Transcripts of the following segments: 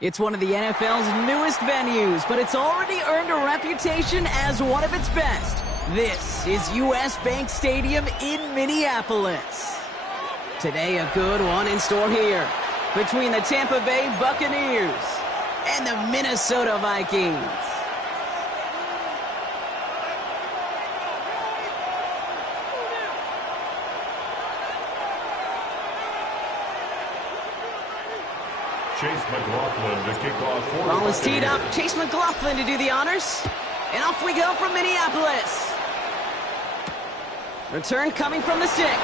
It's one of the NFL's newest venues, but it's already earned a reputation as one of its best. This is US Bank Stadium in Minneapolis. Today, a good one in store here between the Tampa Bay Buccaneers and the Minnesota Vikings. Chase McLaughlin to kick off for Ball is teed up. Chase McLaughlin to do the honors. And off we go from Minneapolis. Return coming from the 6. And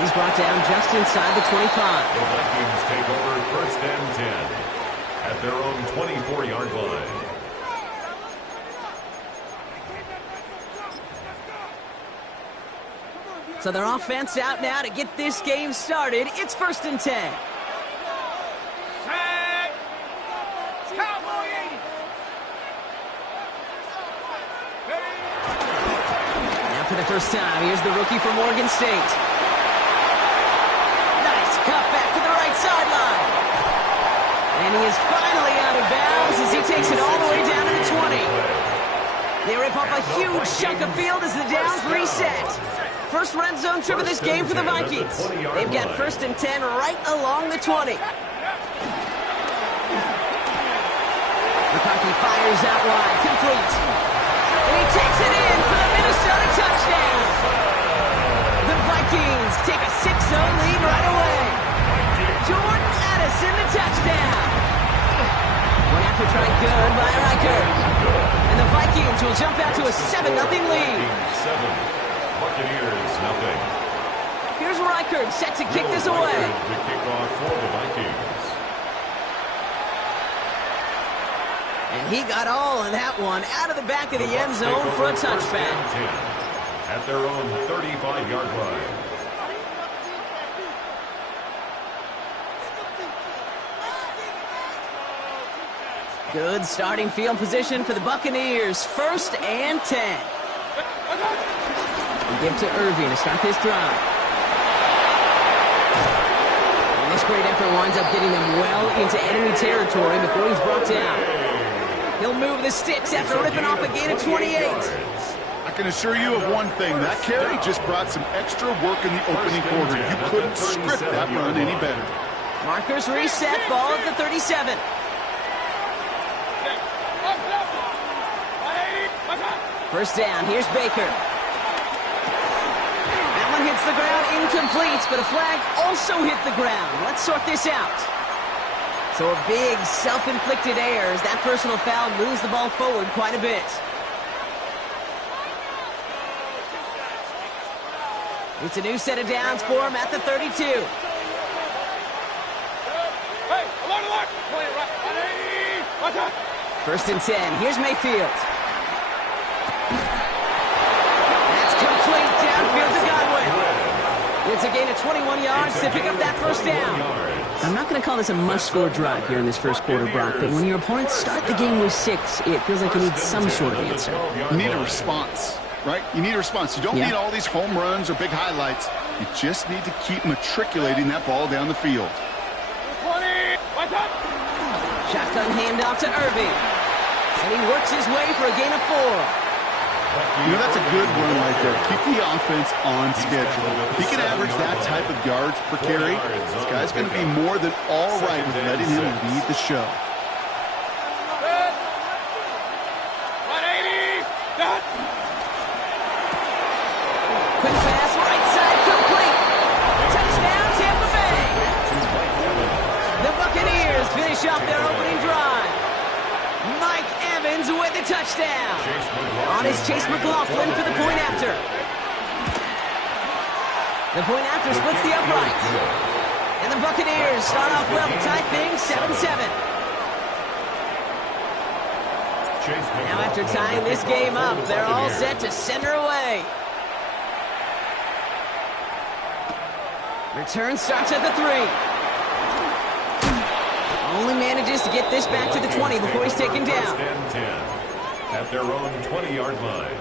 he's brought down just inside the 25. The Vikings take over 1st and 10 at their own 24-yard line. So their offense out now to get this game started. It's 1st and 10. For the first time, here's the rookie from Oregon State. Nice cut back to the right sideline. And he is finally out of bounds as he takes it all the way down to the 20. They rip off a huge chunk of field as the downs reset. First red zone trip of this game for the Vikings. They've got 1st and 10 right along the 20. McCarthy fires out wide, complete. And he takes it in for the Minnesota touchdown. The Vikings take a 6-0 lead right away. Jordan Addison, the touchdown. One after try good by Riker. And the Vikings will jump out to a 7-0 lead. 7, Buccaneers, nothing. Here's Riker set to kick this away. The kickoff for the Vikings. And he got all of that one out of the back of the end zone for a touchback. At their own 35-yard line. Good starting field position for the Buccaneers. 1st and 10. And give to Irving to start this drive. And this great effort winds up getting them well into enemy territory before he's brought down. He'll move the sticks after ripping off a gain of 28. I can assure you of one thing. That carry just brought some extra work in the opening quarter. You couldn't script that run any better. Markers reset, ball at the 37. First down, here's Baker. That one hits the ground, incomplete, but a flag also hit the ground. Let's sort this out. So a big self-inflicted error as that personal foul moves the ball forward quite a bit. It's a new set of downs for him at the 32. First and 10. Here's Mayfield. That's complete downfield to Godwin. It's a gain of 21 yards to pick up that first down. I'm not going to call this a must-score drive here in this first quarter, Brock, but when your opponents start the game with 6, it feels like you need some sort of answer. You need a response, right? You need a response. You don't need all these home runs or big highlights. You just need to keep matriculating that ball down the field. Shotgun handoff to Irving. And he works his way for a gain of 4. You know, that's a good run right there. Keep the offense on schedule. If he can average that type of yards per carry, this guy's going to be more than all right with letting him lead the show. Quick pass, right It's McLaughlin for the point after. The point after splits the upright. And the Buccaneers start off well to tie things 7-7. Now after tying this game up, they're all set to send her away. Return starts at the 3. Only manages to get this back to the 20 before he's taken down. First and 10 at their own 20-yard line.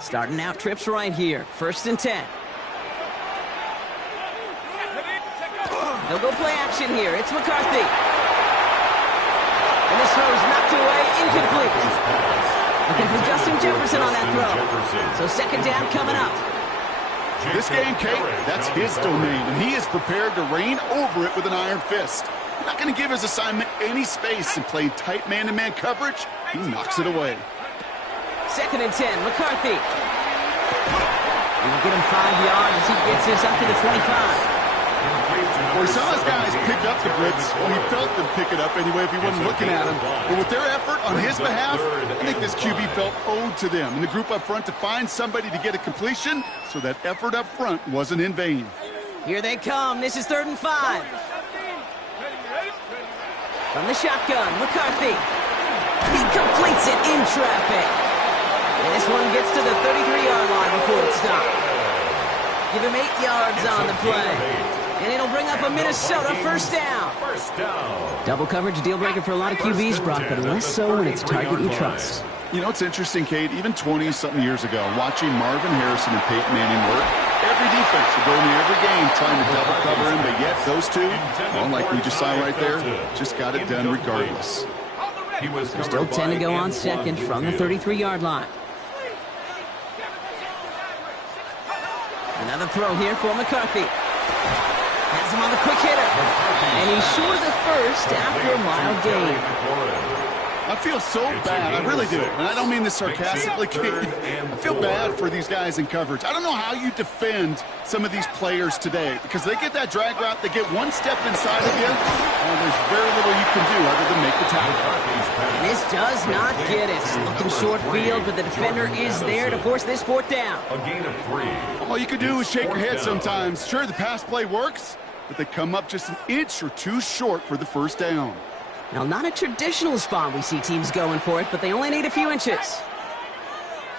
Starting out trips right here. First and 10. They'll go play action here. It's McCarthy. And this throw is knocked away, incomplete. Looking for Justin Jefferson on that throw. So second down coming up. This game, Kate, that's his domain, and he is prepared to reign over it with an iron fist. Not going to give his assignment any space, and playing tight man-to-man coverage, he knocks it away. Second and 10, McCarthy. He'll get him 5 yards as he gets this up to the 25. Well, he saw his guys pick up the blitz. Well, he felt them pick it up anyway if he wasn't looking at him. But with their effort on his behalf, I think this QB felt owed to them and the group up front to find somebody to get a completion, so that effort up front wasn't in vain. Here they come. This is 3rd and 5. From the shotgun, McCarthy. He completes it in traffic. And this one gets to the 33-yard line before it stops. Give him 8 yards on the play. And it'll bring up a Minnesota first down. Double coverage deal breaker for a lot of QBs, Brock, but less so when it's a target you trust. You know, it's interesting, Kate, even 20-something years ago, watching Marvin Harrison and Peyton Manning work, every defense would go into every game trying to double cover him, but yet those two, well, like we just saw right there, just got it done regardless. There's still 10 to go on second from the 33-yard line. Another throw here for McCarthy. Has him on the quick hitter. And he's short of the first after a mild gain. I feel so bad. I really do. And I don't mean this sarcastically, Kate. I feel bad for these guys in coverage. I don't know how you defend some of these players today, because they get that drag route, they get one step inside of you, and there's very little you can do other than make the tackle. And this does not get it. Looking short field, but the defender is there to force this 4th down. A gain of 3. All you can do is shake your head sometimes. Sure, the pass play works, but they come up just an inch or two short for the first down. Now, not a traditional spot we see teams going for it, but they only need a few inches.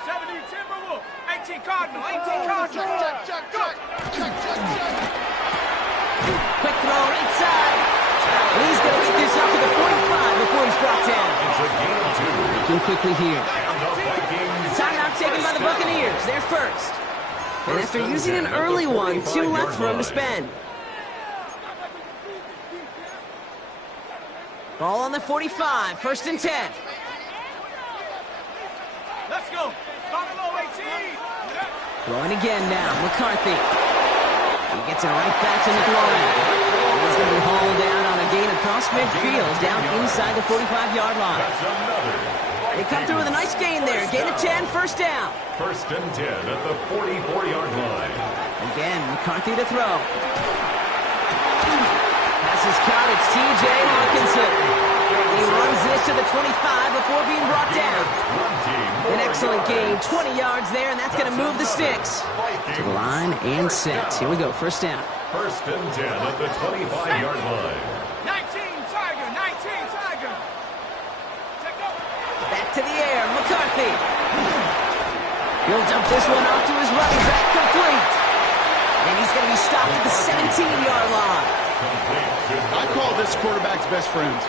70 Timberwolf, 18 Cardinal, 18 Cardinal. Quick throw right side. And he's going to get this up to the 45 before he's brought down. It's a gain of 2. Looking quickly here. Timeout taken by the Buccaneers. They're first. And after using an early one, 2 left for him to spend. Ball on the 45, 1st and 10. Let's go. Cardinal 18. Throwing again now, McCarthy. He gets it right back to McLaurin. He's going to be hauled down on a gain across midfield, down inside the 45-yard line. They come through with a nice gain there. Gain of 10, 1st down. 1st and 10 at the 44-yard line. Again, McCarthy to throw. Pass is caught. It's T.J. Hawkinson. He runs this to the 25 before being brought down. An excellent gain. 20 yards there, and that's going to move the sticks. To the line and set. Here we go. 1st down. 1st and 10 at the 25-yard line. 19 Tiger, 19 Tiger. Back to the air. McCarthy. He'll dump this one off to his running back, complete. And he's going to be stopped at the 17-yard line. I call this quarterback's best friend.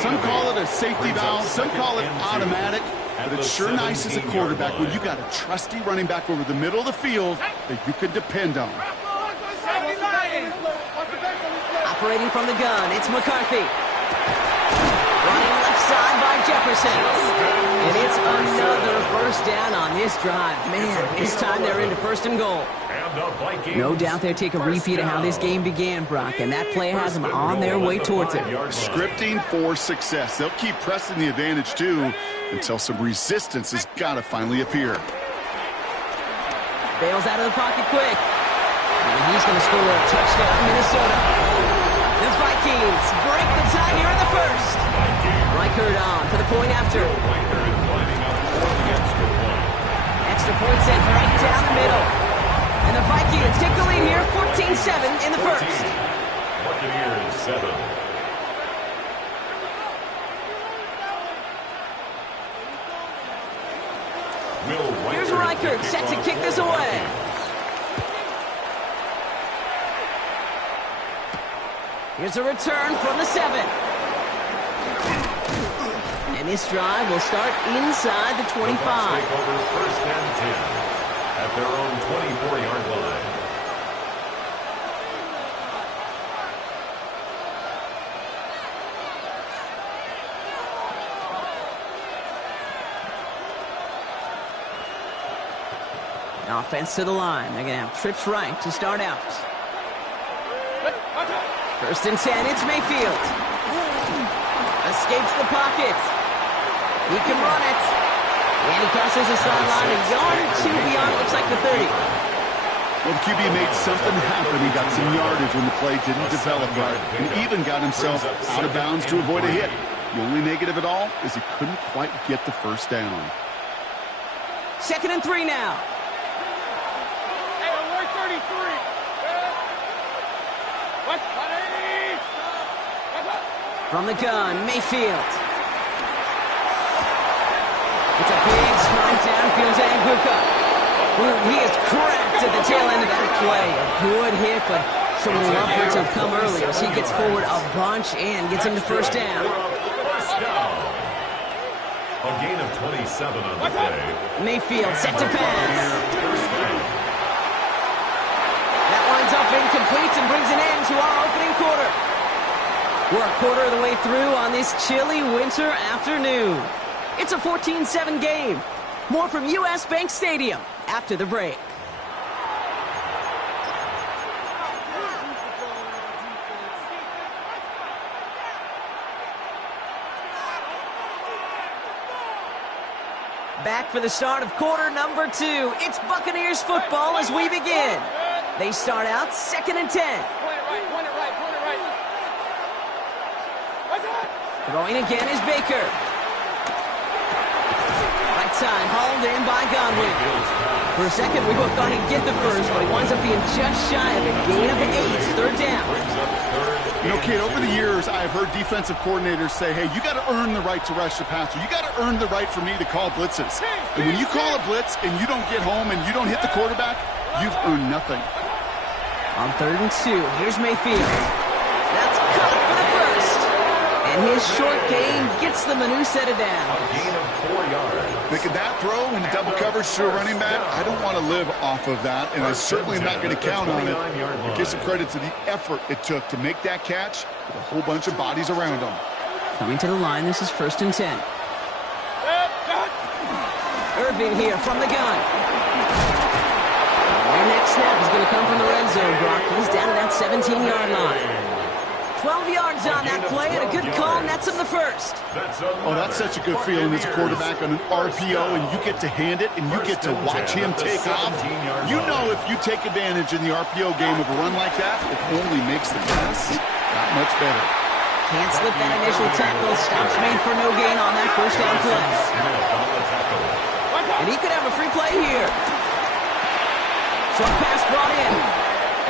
Some call it a safety valve, some call it automatic, but it's sure nice as a quarterback when you got a trusty running back over the middle of the field that you can depend on. Operating from the gun, it's McCarthy. Running left side by Jefferson. And it's another 1st down on this drive. Man, this time they're into 1st and goal. No doubt they'll take a repeat of how this game began, Brock, and that play has them on their way towards it. Scripting for success. They'll keep pressing the advantage, too, until some resistance has got to finally appear. Bails out of the pocket quick. And he's going to score a touchdown, Minnesota. The Vikings break the tie here in the first. Reichert on for the point after. Extra point sent right down the middle. And the Vikings take the lead here, 14-7 in the first. Buccaneers 7. Here's Reichert set to kick this away. Here's a return from the 7. And this drive will start inside the 25. Take over first and 10 at their own 24-yard line. Offense to the line. They're going to have trips right to start out. First and 10, it's Mayfield. Escapes the pocket. He can run it. And he crosses the sideline a yard or two beyond, looks like the 30. Well, the QB made something happen. He got some yardage when the play didn't develop right, and even got himself out of bounds to avoid a hit. The only negative at all is he couldn't quite get the first down. 2nd and 3 now. From the gun, Mayfield. It's a big strike downfield to Anguka. He is cracked at the tail end of that play. A good hit, but someone would love for it to have come earlier. So he gets forward a bunch and gets him to first down. A gain of 27 on the play. Mayfield set to pass. That winds up incomplete and brings an end to our opening quarter. We're a quarter of the way through on this chilly winter afternoon. It's a 14-7 game. More from U.S. Bank Stadium after the break. Back for the start of quarter number 2. It's Buccaneers football as we begin. They start out 2nd and 10. Throwing again is Baker. Right side, hauled in by Godwin. For a second, we both thought he'd get the first, but he winds up being just shy of a gain of 8. Third down. You know, kid, over the years, I've heard defensive coordinators say, hey, you got to earn the right to rush the passer. You got to earn the right for me to call blitzes. And when you call a blitz and you don't get home and you don't hit the quarterback, you've earned nothing. On 3rd and 2, here's Mayfield. That's caught for the first. And his short gain gets them a new set of downs. Gain of 4 yards. Making that throw in double coverage to a running back, I don't want to live off of that, and I certainly am not going to count on it. But give some credit to the effort it took to make that catch with a whole bunch of bodies around him. Coming to the line, this is 1st and 10. Irvin here from the gun. Their next snap is going to come from the red zone, Brock. He's down to that 17-yard line. 12 yards on that play, and a good call nets him the first. Oh, that's such a good feeling as a quarterback on an RPO, and you get to hand it, and you get to watch him take off. You know if you take advantage in the RPO game of a run like that, it only makes the pass that much better. Can't slip that initial tackle. Stops made for no gain on that first down play. And he could have a free play here. Short pass brought in.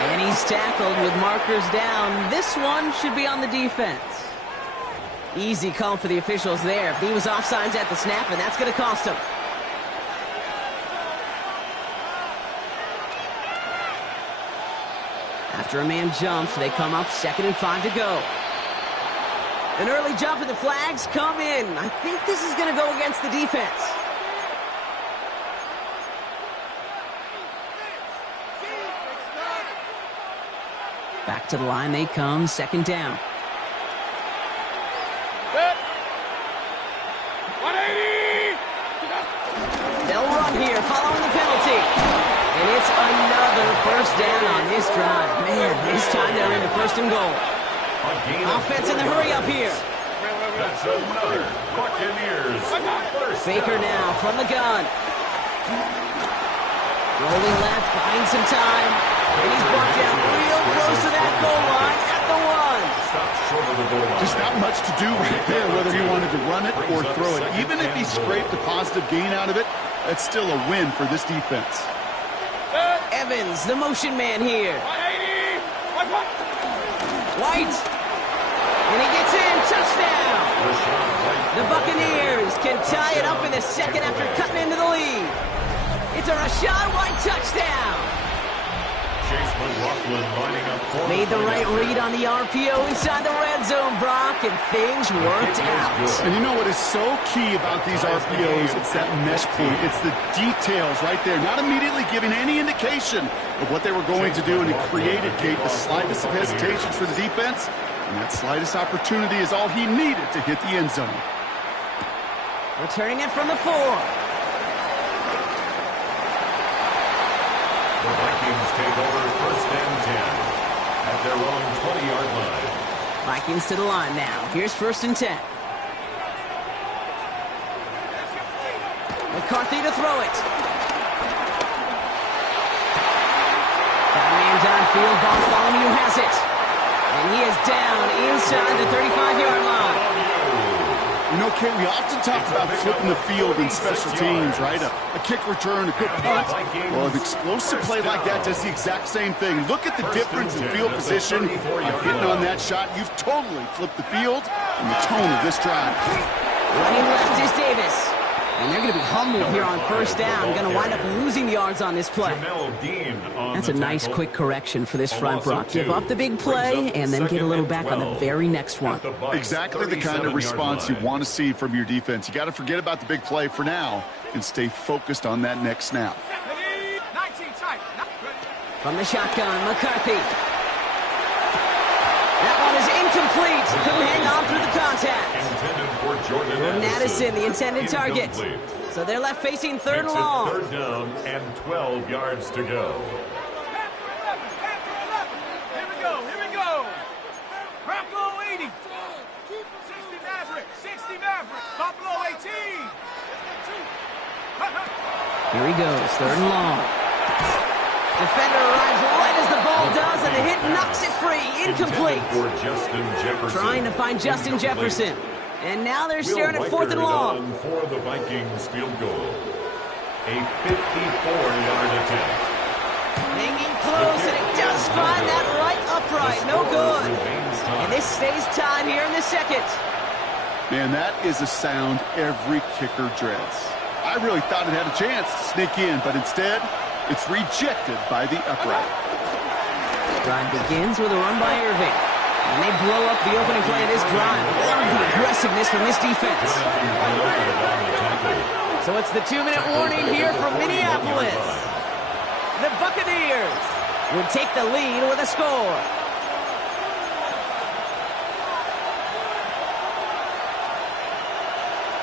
And he's tackled with markers down. This one should be on the defense. Easy call for the officials there. He was offsides at the snap, and that's going to cost him. After a man jumps, they come up 2nd and 5 to go. An early jump and the flags come in. I think this is going to go against the defense. Back to the line they come, 2nd down. 180! They'll run here following the penalty. And it's another first down on this drive. Man, this time they're into 1st and goal. Offense in the hurry up here. That's another Buccaneers first Baker now from the gun. Rolling left, buying some time. And he's brought down real close to that goal line at the 1. Stopped short of the goal line. Just not much to do right there, whether he wanted to run it or throw it. Even if he scraped a positive gain out of it, that's still a win for this defense. Evans, the motion man here. White. And he gets in. Touchdown. The Buccaneers can tie it up in the second after cutting into the lead. It's a Rachaad White touchdown. Chase McLaughlin lining up for Made the right read on the RPO inside the red zone, Brock, and things worked out. And you know what is so key about these RPOs? It's that mesh point. It's the details right there. Not immediately giving any indication of what they were going to do, and it created, Kate, the slightest of hesitations for the defense. And that slightest opportunity is all he needed to hit the end zone. Returning it from the 4. The Vikings take over first and 10 at their own 20-yard line. Vikings to the line now. Here's first and 10. McCarthy to throw it. Got a man downfield. Bartholomew has it. And he is down inside the 35-yard line. You know, Kate, we often talk about flipping the field in special teams, right? A kick return, a good punt. Well, an explosive play like that does the exact same thing. Look at the difference in field position. By hitting on that shot, you've totally flipped the field and the tone of this drive. Running left is Davis. And they're going to be humbled here on first down. Going to wind up losing yards on this play. That's a nice quick correction for this front, Brock. Give up the big play and then get a little back on the very next one. Exactly the kind of response you want to see from your defense. You got to forget about the big play for now and stay focused on that next snap. 19 tight. From the shotgun, McCarthy. That one is incomplete. Couldn't hang on through the contact. Jordan Addison, the intended target. So they're left facing third and long. Third down and 12 yards to go. Here we go. Here we go. Bronco 80. 60 Maverick. 60 Maverick. Buffalo 18. Here he goes. Third and long. Defender arrives right as the ball does, and the hit knocks it free. Incomplete. For Justin Jefferson. Trying to find Justin Jefferson. And now they're staring at fourth and long. For the Vikings field goal. A 54-yard attempt. Hanging close, and it does find that right upright. No good. And this stays tied here in the second. Man, that is a sound every kicker dreads. I really thought it had a chance to sneak in, but instead, it's rejected by the upright. Drive begins with a run by Irving. And they blow up the opening play of this drive. Love the aggressiveness from this defense. So it's the 2-minute warning here from Minneapolis. The Buccaneers would take the lead with a score.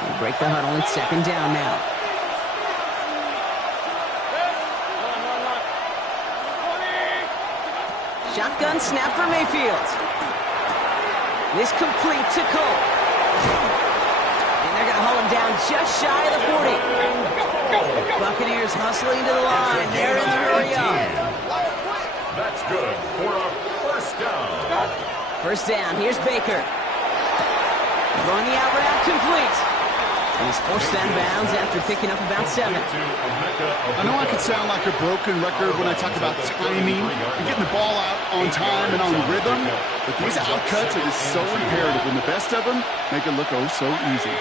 They break the huddle. It's second down now. Shotgun snap for Mayfield. This complete to Cole. And they're going to haul him down just shy of the 40. Buccaneers hustling to the line. They're in the hurry up. That's good for a first down. First down. Here's Baker. Throwing the out route complete. And he's forced out of bounds after picking up about 7. I know I could sound like a broken record when I talk about timing and getting the ball out on time and on rhythm, but these outcuts are just so imperative, and the best of them make it look oh so easy.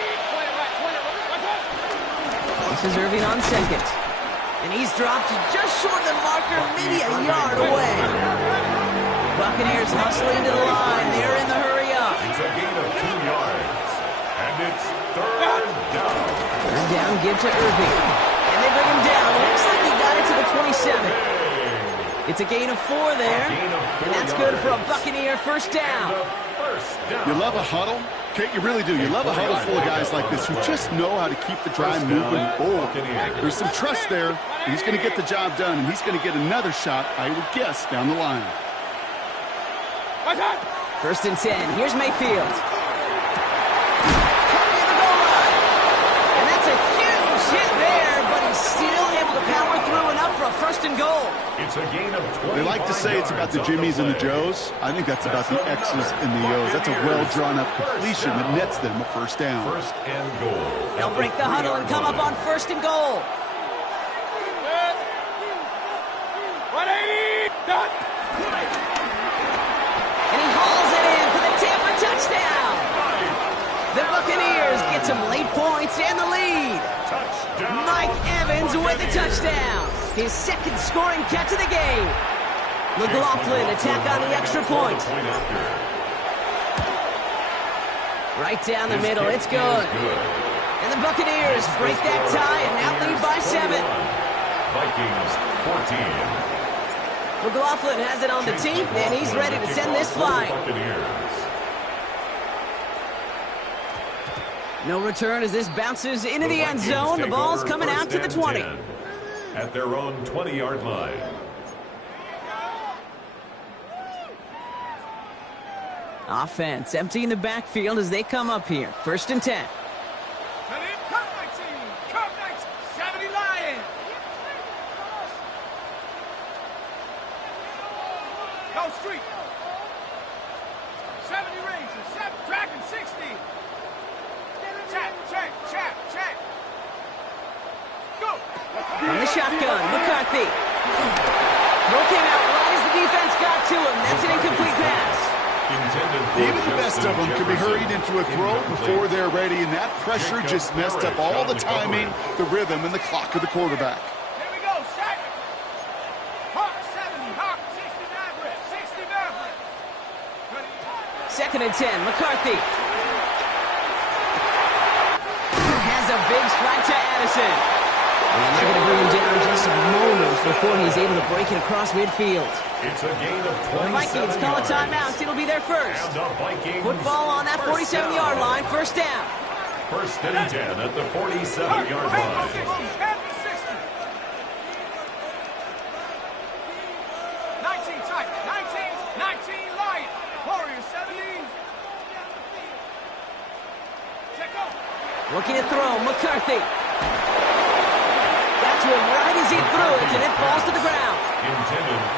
This is Irving on second. And he's dropped just short of the marker, maybe a yard away. Buccaneers hustling to the line. They're in the hurry up. It's a gain of 2 yards. And it's third down. Third down, give to Irving. And they bring him down. Looks like he got it to the 27. It's a gain of 4 there. And that's good for a Buccaneer first down. You love a huddle? Kate, you really do. You love a huddle full of guys like this who just know how to keep the drive moving forward. There's some trust there. He's going to get the job done, and he's going to get another shot, I would guess, down the line. First and 10. Here's Mayfield. And that's a huge hit there, but he still able to power through and up for a first and goal. It's a gain of 20. They like to say it's about the Jimmies and the Joes. I think that's about the X's and the O's. That's a well-drawn-up completion that nets them a first down. First and goal. They'll break the huddle and come up on first and goal. 180, done. And he hauls it in for the Tampa touchdown. The Buccaneers get some late points and the lead. Touchdown. Mike Evans with the touchdown. His second scoring catch of the game. McLaughlin attack on the extra point. Right down the middle, it's good. And the Buccaneers break that tie and now lead by 7. Vikings 14. McLaughlin has it on the team, and he's ready to send this flying. No return as this bounces into the end zone. The ball's coming out to the 20. At their own 20-yard line. Offense emptying the backfield as they come up here. First and 10. Come 19, come 19, 70 Lions. Go street. 70 Rangers, 7 Dragon 60. Check. Go. On the shotgun, McCarthy. Throw came out right as the defense got to him. That's an incomplete pass. Even the best of them can be hurried into a throw before they're ready, and that pressure just messed up all the timing, the rhythm, and the clock of the quarterback. Here we go, set. Hawk 70, Hawk 60 Maverick, 60 Maverick. Second and 10, McCarthy. Has a big strike to Addison. And they're going to bring him down just moments before he's able to break it across midfield. It's a gain of 27 The Vikings call a timeout. It'll be their first. Football on that 47-yard line. First down. First and 10 at the 47-yard line. 60, 19 tight, 19 Lion. Warriors 70. Check up. Looking to throw, McCarthy. Got to him right as he threw it, and it falls to the ground.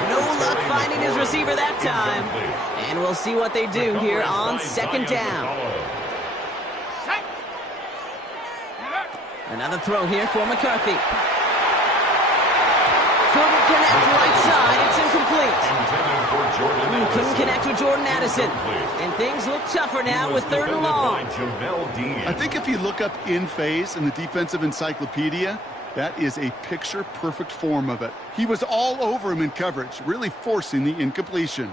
No luck finding his receiver that time. And we'll see what they do here on second down. Another throw here for McCarthy. Couldn't connect right side. It's incomplete. Couldn't connect with Jordan Addison. And things look tougher now with third and long. I think if you look up in phase in the defensive encyclopedia, that is a picture-perfect form of it. He was all over him in coverage, really forcing the incompletion.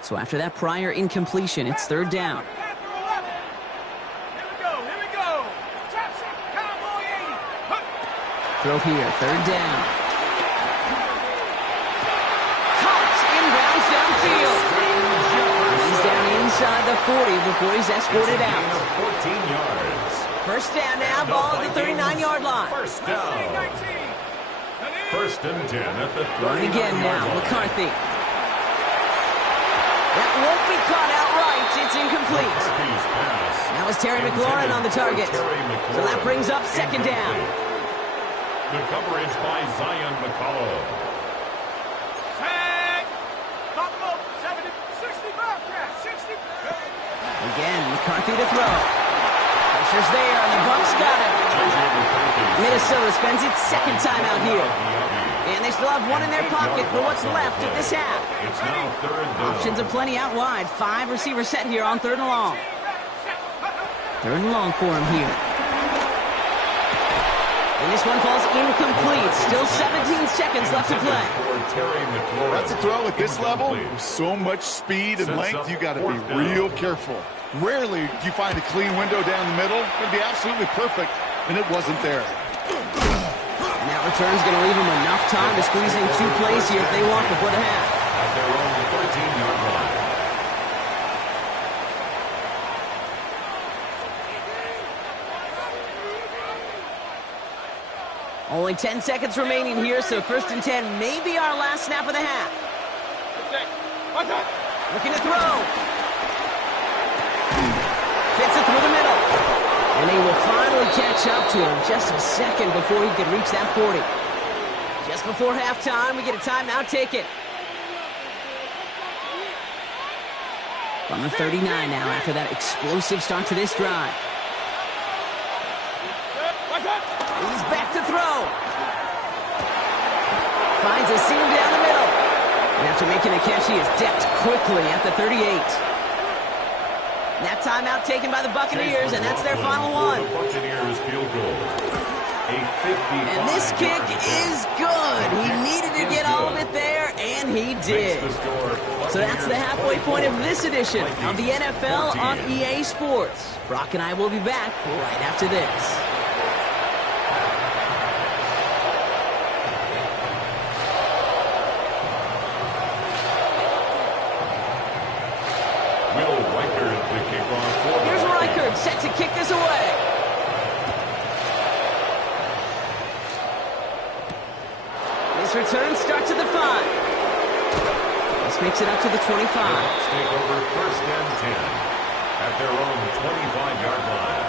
So after that prior incompletion, it's third down. Here we go. Chopstick, Cowboy 80. Throw here, third down. Caught inbounds downfield. He's down inside the 40 before he's escorted out. 14 yards. First down now, ball at the 39-yard line. First down. First and 10 at the 39-yard Going again now, line. McCarthy. That won't be caught outright. It's incomplete. McCarthy's pass. Now it's Terry McLaurin on the target. So that brings up second down. The coverage by Zion McCollum. Tag. Buffalo 70, 60 Bobcat, 60. Again, McCarthy to throw. Pressure's there, and the Bucs got it. Minnesota spends its second time out here. And they still have one in their pocket for what's left of this half. It's now third down. Options are plenty out wide. 5 receivers set here on third and long. Third and long for him here. And this one falls incomplete. Still 17 seconds left to play. That's a throw at this level. With so much speed and length, you got to be real careful. Rarely do you find a clean window down the middle. It's going to be absolutely perfect, and it wasn't there. And that return's going to leave them enough time to squeeze in 2 plays here if they want before the half. At their own 13-yard line. Only 10 seconds remaining here, so first and 10 may be our last snap of the half. Looking to throw. Fits it through the middle. And he will finally catch up to him just a second before he could reach that 40. Just before halftime, we get a timeout ticket. From the 39 now after that explosive start to this drive. He's back to throw. Finds a seam down the middle. And after making a catch, he is decked quickly at the 38. That timeout taken by the Buccaneers, and that's their final one. Buccaneers field goal. And this kick is good. He needed to get all of it there, and he did. So that's the halfway point of this edition of the NFL on EA Sports. Brock and I will be back right after this. Here's Reichard set to kick this away. This return starts at the 5. This makes it up to the 25. Bucks take over 1st and 10 at their own 25-yard line.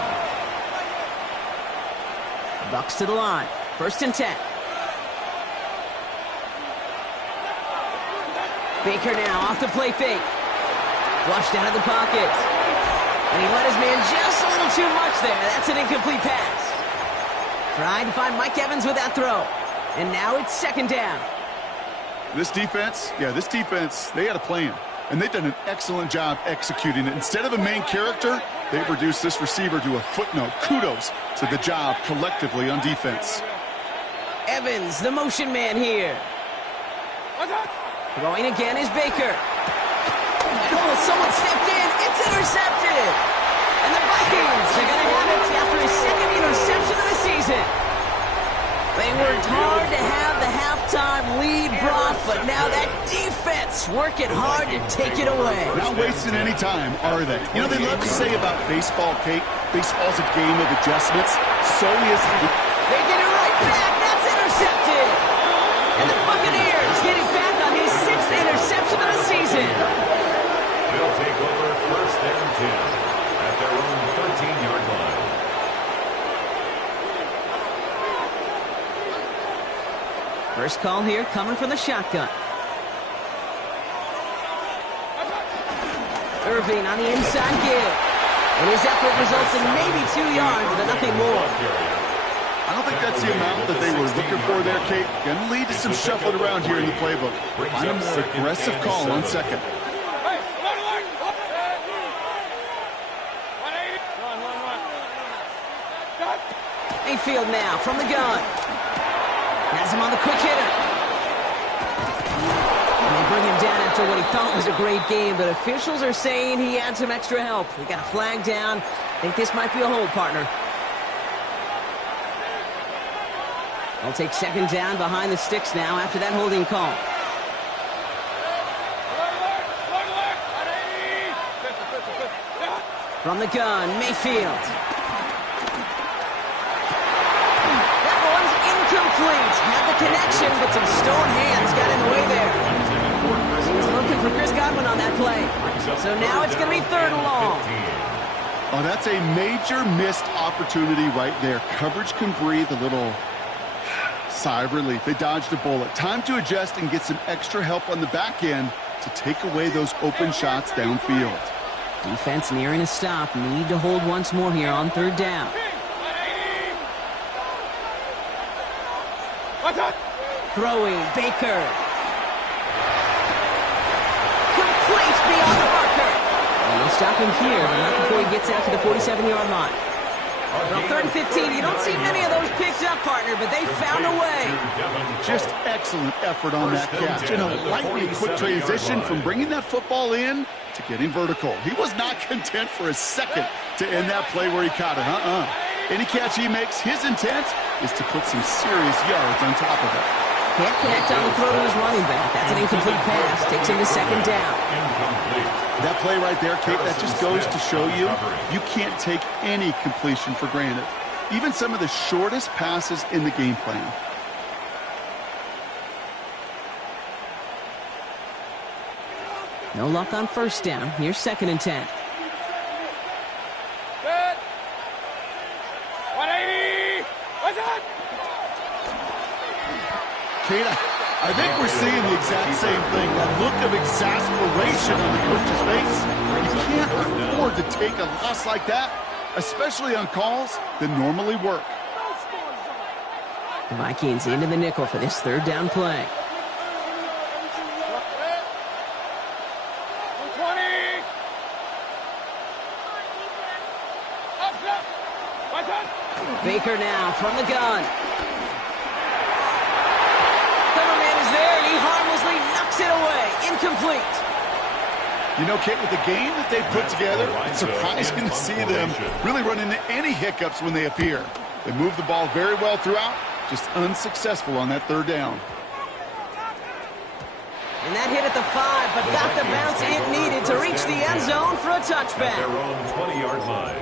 Bucks to the line. 1st and 10. Baker now off the play fake. Flushed out of the pocket. And he let his man just a little too much there. That's an incomplete pass. Trying to find Mike Evans with that throw. And now it's 2nd down. This defense, they had a plan. And they've done an excellent job executing it. Instead of a main character, they've reduced this receiver to a footnote. Kudos to the job collectively on defense. Evans, the motion man here. Throwing again is Baker. Oh, someone stepped in. It's intercepted. And the Vikings are going to have it after his 2nd interception of the season. They worked hard to have the halftime lead, Brock, but now that defense working hard to take it away. Not wasting any time, are they? You know, they love to say about baseball, Kate, baseball's a game of adjustments. So is it. They get it right back. That's intercepted. And the Buccaneers getting back on his 6th interception of the season. They'll take over 1st and 10 at their own 13-yard line. First call here coming from the shotgun. Irving on the inside give. And his effort results in maybe 2 yards, but nothing more. I don't think that's the amount that they were looking for there, Kate. Going to lead to some shuffling around here in the playbook. Find a more aggressive call on 2nd. Mayfield now from the gun. Has him on the quick hitter. And they bring him down after what he thought was a great game, but officials are saying he had some extra help. We got a flag down. I think this might be a hold, partner. They'll take 2nd down behind the sticks now after that holding call. From the gun, Mayfield. That one's incomplete. Had the connection, but some stone hands got in the way there. He was looking for Chris Godwin on that play. So now it's going to be 3rd and long. Oh, that's a major missed opportunity right there. Coverage can breathe a little sigh of relief. They dodged a bullet. Time to adjust and get some extra help on the back end to take away those open shots downfield. Defense nearing a stop. Need to hold once more here on 3rd down. Throwing, Baker. Complete beyond the marker. And they'll stop him here, but not before he gets out to the 47-yard line. Well, 3rd and 15. You don't see many of those picked up, partner, but they found a way. Just excellent effort on that catch. And a lightning quick transition from bringing that football in to getting vertical. He was not content for a second to end that play where he caught it. Any catch he makes, his intent is to put some serious yards on top of it. Can't connect on the throw to his running back. That's an incomplete pass. Takes him to 2nd down. That play right there, Kate, that just goes to show you, you can't take any completion for granted. Even some of the shortest passes in the game plan. No luck on 1st down. Here's 2nd and 10. Kate, I think we're seeing the exact same thing. That look of exasperation on the coach's face. You can't afford to take a loss like that, especially on calls that normally work. The Vikings into the nickel for this third down play. Baker now from the gun. Coverman is there, and he harmlessly knocks it away. Incomplete. You know, Kate, with the game that they put together, it's surprising to see them really run into any hiccups when they appear. They move the ball very well throughout, just unsuccessful on that third down. And that hit at the 5, but got the bounce it needed to reach the end zone for a touchback. At their own 20-yard line.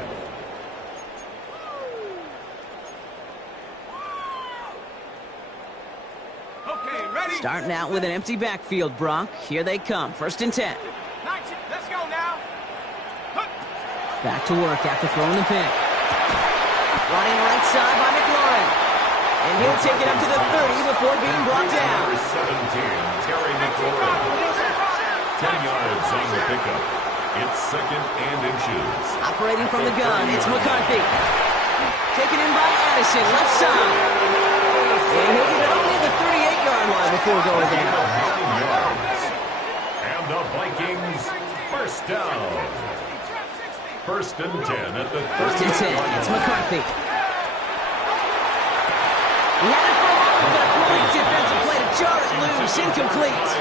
Starting out with an empty backfield, Brock. Here they come. 1st and 10. 19, let's go now. Back to work after throwing the pick. Running right side by McLaurin. And he'll take it up to the 30 before being brought down. Number 17, Terry McLaurin. 10 yards on the pickup. It's 2nd and inches. Operating from the gun, it's McCarthy. Taken in by Addison, left side. And he'll get it only the 38-yard line before going down. And the Vikings, 1st down. 1st and 10 at the 1st and 10, it's McCarthy. He had it for a moment, but a great defensive play to jar it loose, incomplete.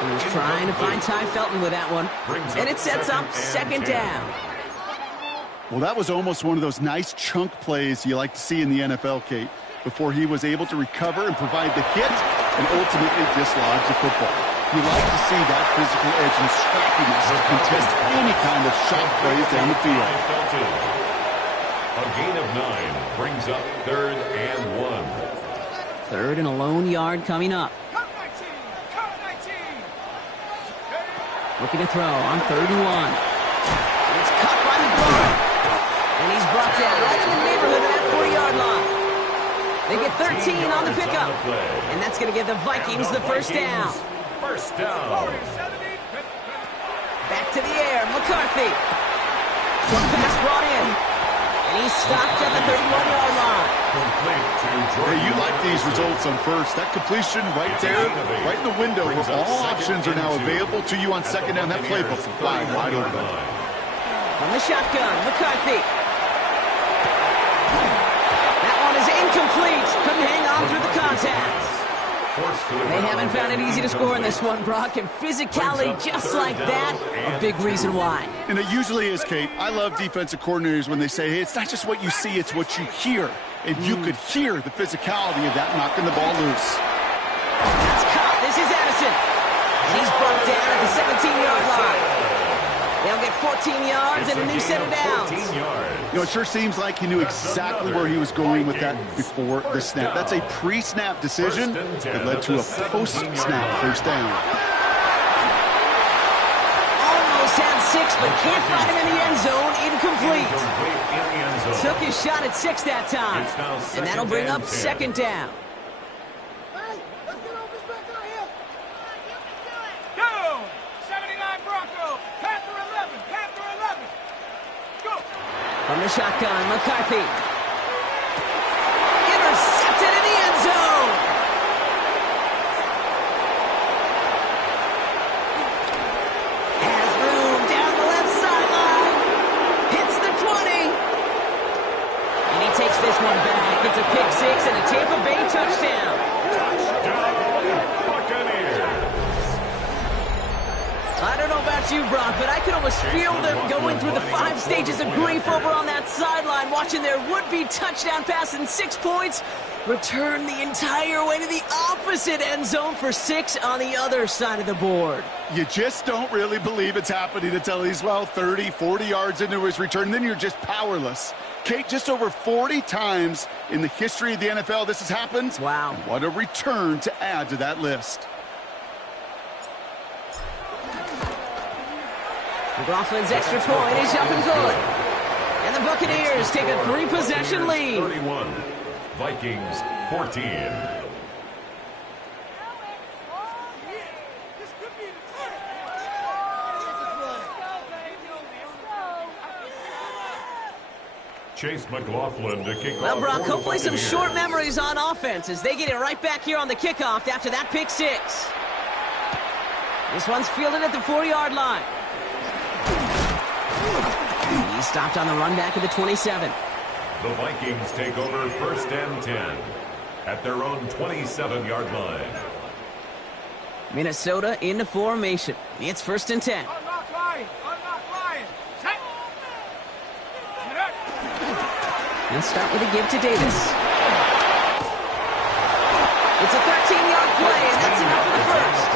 He was trying to find Ty Felton with that one, and it sets up 2nd down. Well, that was almost one of those nice chunk plays you like to see in the NFL, Kate, before he was able to recover and provide the hit and ultimately dislodge the football. You like to see that physical edge and scrappiness to contest any kind of shot plays down the field. A gain of 9 brings up 3rd and 1. 3rd and a lone yard coming up. Looking to throw on 3rd and 1. It's cut by McLaurin. And he's brought down right in the neighborhood of that 40-yard line. They get 13 on the pickup. And that's going to give the Vikings the 1st down. 1st down. Back to the air, McCarthy. Short pass brought in. And he's stopped at the 31-yard line. Hey, you like these results on 1st. That completion right there, right in the window where all options are now available to you on 2nd down. That playbook will fly wide open. From the shotgun, McCarthy. That one is incomplete. Couldn't hang on through the contacts. They haven't found it easy to score in this one, Brock, and physicality just like that, a big reason why. And it usually is, Kate. I love defensive coordinators when they say, hey, it's not just what you see, it's what you hear. And you could hear the physicality of that knocking the ball loose. That's caught. This is Addison. And he's brought down at the 17-yard line. They'll get 14 yards and a new set of downs. You know, it sure seems like he knew exactly where he was going with that before the snap. That's a pre-snap decision that led to a post-snap 1st down. Almost had 6, but can't find him in the end zone. Incomplete. Took his shot at 6 that time. And that'll bring up 2nd down. From the shotgun, McCarthy. Intercepted in the end zone. Has room down the left sideline. Hits the 20. And he takes this one back. It's a pick 6 and a Tampa Bay touchdown. I don't know about you, Brock, but I could almost feel them going through the 5 stages of grief over on that sideline, watching their would-be touchdown pass in 6 points return the entire way to the opposite end zone for 6 on the other side of the board. You just don't really believe it's happening until he's, well, 30, 40 yards into his return. Then you're just powerless. Kate, just over 40 times in the history of the NFL this has happened. Wow. And what a return to add to that list. McLaughlin's extra point is up and good. And the Buccaneers take a 3-possession lead. 31, Vikings 14. Chase McLaughlin to kick Well, off. Brock, for the hopefully some Buccaneers. short memories on offense as they get it right back here on the kickoff after that pick six. This one's fielded at the 4-yard line. He stopped on the run back at the 27. The Vikings take over 1st and 10 at their own 27-yard line. Minnesota into formation. It's 1st and 10. Unlock line. Unlock line. Set. Get up. And start with a give to Davis. It's a 13-yard play, and that's enough for the first.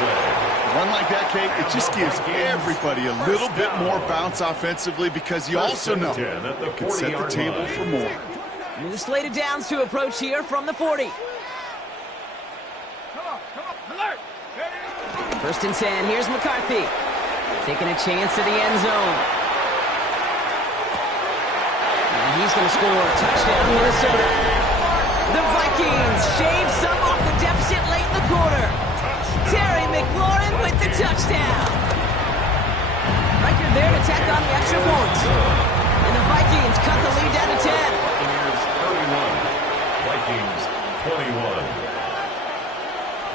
One like that, Kate, it just gives everybody a little bit more bounce offensively because you also know it can set the table for more. New slated downs to approach here from the 40. Come on. Alert. Ready. 1st and 10. Here's McCarthy. Taking a chance to the end zone. And he's going to score. Touchdown, Minnesota. The Vikings shave some off the deficit late in the quarter. Terry McLaurin with the touchdown. Record there to tack on the extra points. And the Vikings cut the lead down to 10. Buccaneers 31, Vikings 21.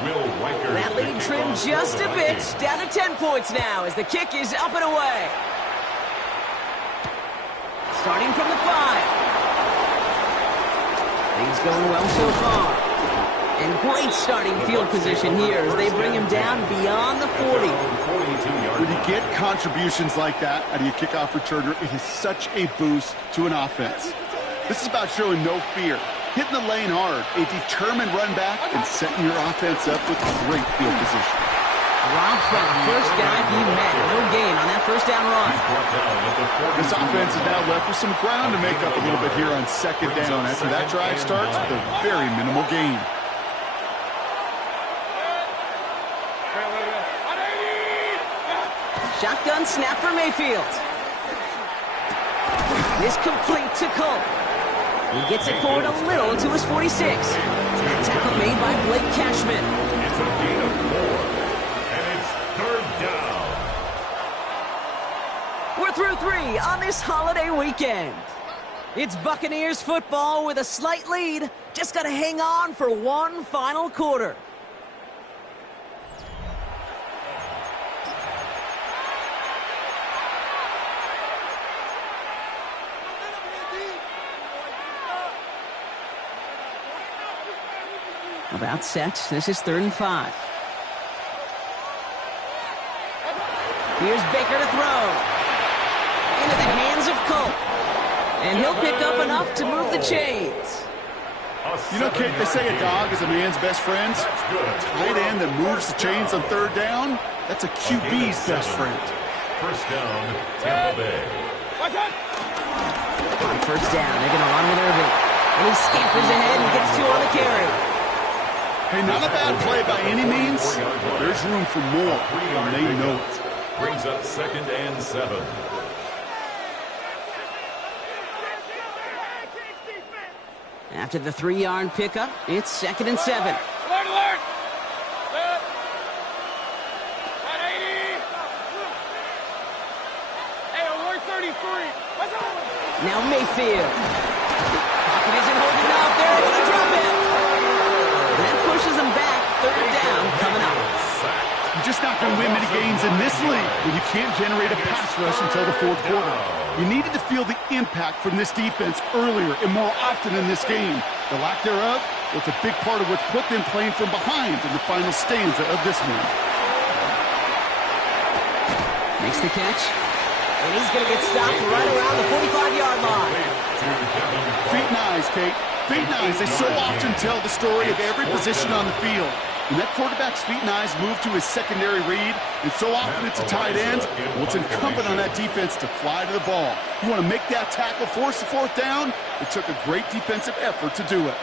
Will Riker. That lead trimmed just a bit, down to 10 points now as the kick is up and away. Starting from the 5. Things going well so far. And great starting field position here as they bring him down beyond the 40. When you get contributions like that out of your kickoff returner, it is such a boost to an offense. This is about showing no fear, hitting the lane hard, a determined run back, and setting your offense up with great field position. Dropped by the first guy he met. No gain on that first down run. This offense is now left with some ground to make up a little bit here on 2nd down after that drive starts with a very minimal gain. Shotgun snap for Mayfield. This complete to Culp. He gets it forward a little to his 46. That tackle made by Blake Cashman. It's a gain of 4, and it's 3rd down. We're through 3 on this holiday weekend. It's Buccaneers football with a slight lead. Just got to hang on for one final quarter. About set. This is 3rd and 5. Here's Baker to throw. Into the hands of Culp. And he'll pick up enough to move the chains. You know, Kate, they say a dog is a man's best friend. A tight end that moves the chains on 3rd down, that's a QB's best friend. 1st down, Tampa Bay. On 1st down, they're going to run with Irving. And he scampers ahead and gets 2 on the carry. Hey, not a bad play by any means. There's room for more, and they know it. Brings up 2nd and 7. After the 3-yard pickup, it's 2nd and 7. Alert. At 80. Hey, alert 33. Now Mayfield. Pocket isn't holding up. They're able to drop it. That pushes them back. 3rd down coming up. You're just not going to win many games in this league when you can't generate a pass rush until the 4th quarter. You needed to feel the impact from this defense earlier and more often in this game. The lack thereof was a big part of what's put them playing from behind in the final stanza of this one. Makes the catch. And he's going to get stopped right around the 45-yard line. Feet and eyes, Kate. Feet and eyes, they so often tell the story of every position on the field. When that quarterback's feet and eyes move to his secondary read, and so often it's a tight end, well, it's incumbent on that defense to fly to the ball. You want to make that tackle, force the 4th down? It took a great defensive effort to do it.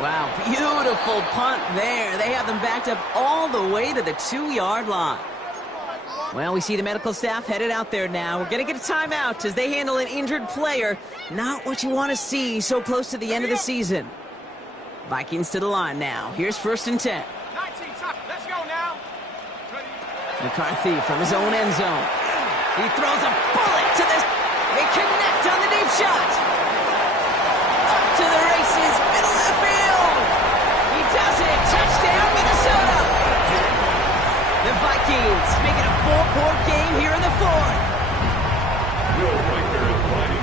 Wow, beautiful punt there. They have them backed up all the way to the 2-yard line. Well, we see the medical staff headed out there now. We're going to get a timeout as they handle an injured player. Not what you want to see so close to the end of the season. Vikings to the line now. Here's 1st and 10. 19, let's go. McCarthy from his own end zone. He throws a bullet to this. They connect on the deep shot. Up to the races, middle of the field. He does it. Touchdown, Minnesota. The Vikings make it a 4-point game here in the fourth.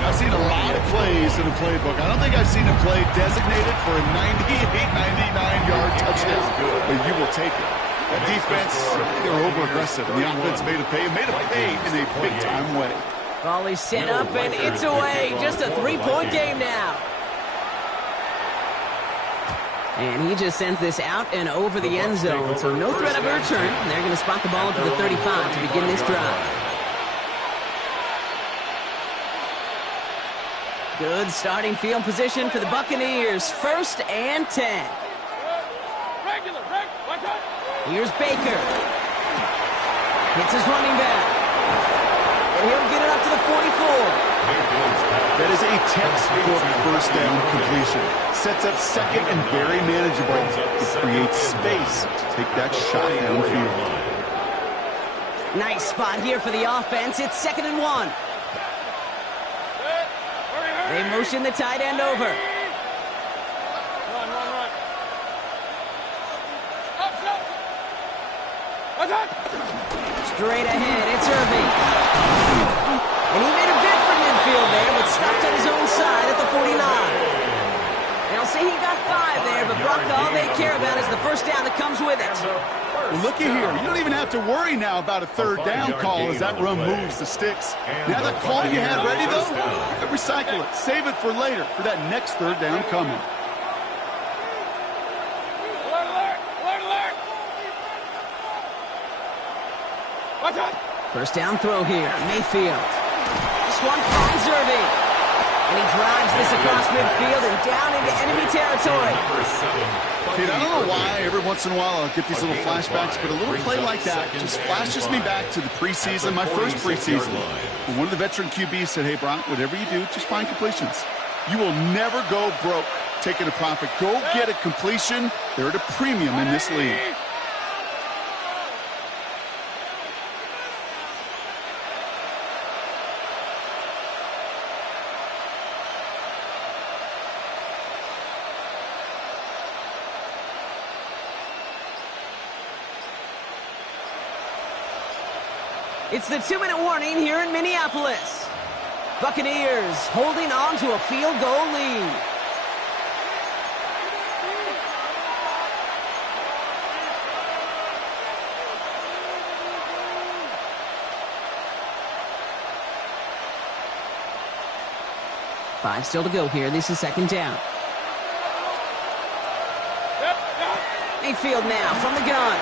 I've seen a lot of plays in the playbook. I don't think I've seen a play designated for a 98, 99-yard touchdown, but you will take it. That defense, they're over-aggressive, and the offense made a pay in a big-time way. Ball is set up, and it's away. Just a 3-point game now. And he just sends this out and over the end zone, so no threat of a return. They're going to spot the ball up to the 35 to begin this drive. Good starting field position for the Buccaneers. 1st and 10. Here's Baker. Hits his running back. And he'll get it up to the 44. That is a textbook first down completion. Sets up second and very manageable. It creates space to take that shot downfield. Nice spot here for the offense. It's 2nd and 1. They motion the tight end over. Straight ahead, it's Irving. And he made a bid for midfield there, but stopped on his own side at the 49. They'll say he got 5 there, but Brock, all they care about is the first down that comes with it. Well, looky here. You don't even have to worry now about a 3rd down call as that run moves the sticks. Now that call you had ready, though, you can recycle it. Save it for later for that next 3rd down coming. First down throw here. Mayfield. This one finds Irving. And he drives this across midfield and down into enemy territory. Kid, I don't know why every once in a while I'll get these little flashbacks, but a little play like that just flashes me back to the preseason, my first preseason. When one of the veteran QBs said, hey, Brock, whatever you do, just find completions. You will never go broke taking a profit. Go get a completion. They're at a premium in this league. It's the 2-minute warning here in Minneapolis. Buccaneers holding on to a field goal lead. Five still to go here. This is 2nd down. Mayfield now from the gun.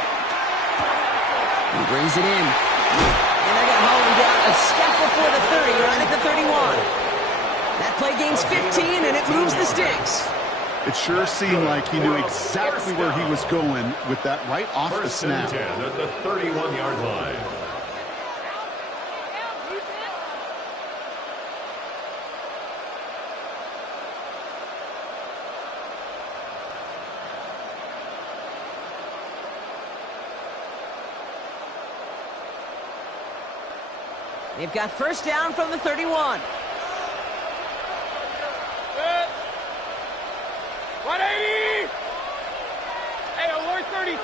He brings it in. And they're going to haul him down a step before the 30, right at the 31. That play gains 15, and it moves the sticks. It sure seemed like he knew exactly where he was going with that right off the snap. 1st and 10 at the 31-yard line. They've got first down from the 31. 180. Hey, alert 33.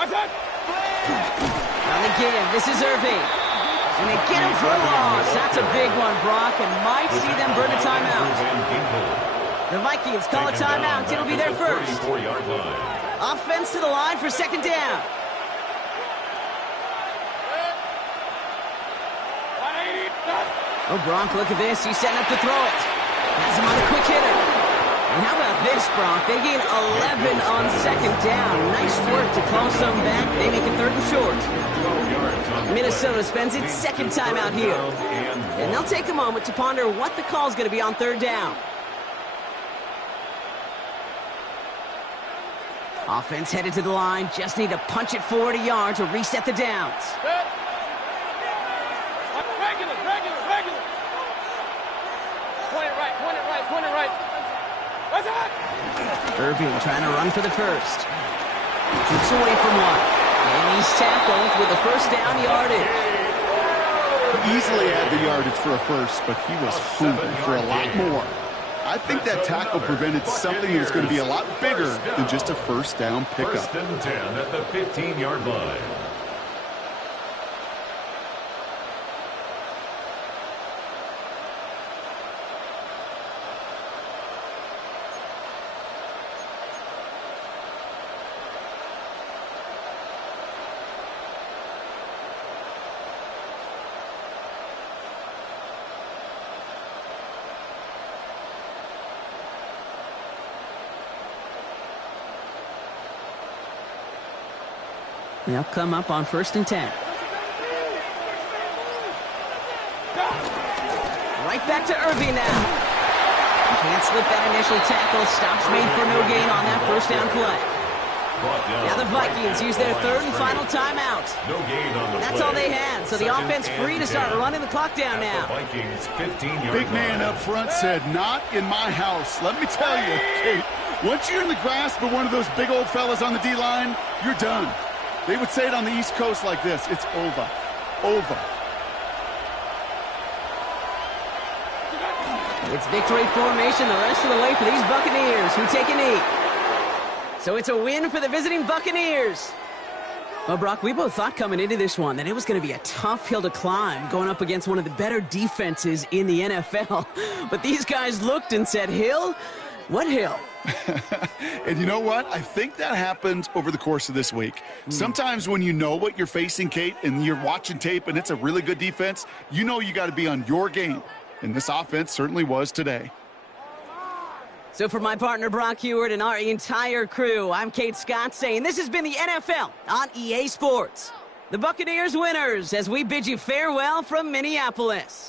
What's that? On the give, this is Irving. And they get him for a loss. That's a big one, Brock, and might see them burn a timeout. The Vikings call a timeout. It'll be their first. Offense to the line for 2nd down. Oh, Bronk, look at this. He's setting up to throw it. Has him on a quick hitter. And how about this, Bronk? They gain 11 on 2nd down. Nice work to call some back. They make it 3rd and short. Minnesota spends its 2nd time out here. And they'll take a moment to ponder what the call is going to be on 3rd down. Offense headed to the line. Just need to punch it forward a yard to reset the downs. Irving trying to run for the first. Keeps away from one. And he's tackled with the first down yardage. Easily had the yardage for a first, but he was hungry for a lot more. I think that tackle prevented something that was going to be a lot bigger than just a first down pickup. First and 10 at the 15-yard line. They'll come up on first and 10. Right back to Irving now. Can't slip that initial tackle. Stops made for no gain on that first down play. Now the Vikings use their third and final timeout. No gain on the That's all they had, so the offense free to start running the clock down now. Vikings 15-yard Big man up front said, "Not in my house." Let me tell you, Kate, once you're in the grasp of one of those big old fellas on the D-line, you're done. They would say it on the East Coast like this: it's over. Over. It's victory formation the rest of the way for these Buccaneers, who take a knee. So it's a win for the visiting Buccaneers. Well, Brock, we both thought coming into this one that it was going to be a tough hill to climb going up against one of the better defenses in the NFL. But these guys looked and said, "Hill? What hill?" And you know what? I think that happened over the course of this week. Sometimes when you know what you're facing, Kate, and you're watching tape and it's a really good defense, you know you got to be on your game. And this offense certainly was today. So for my partner, Brock Huard, and our entire crew, I'm Kate Scott saying this has been the NFL on EA Sports. The Buccaneers winners as we bid you farewell from Minneapolis.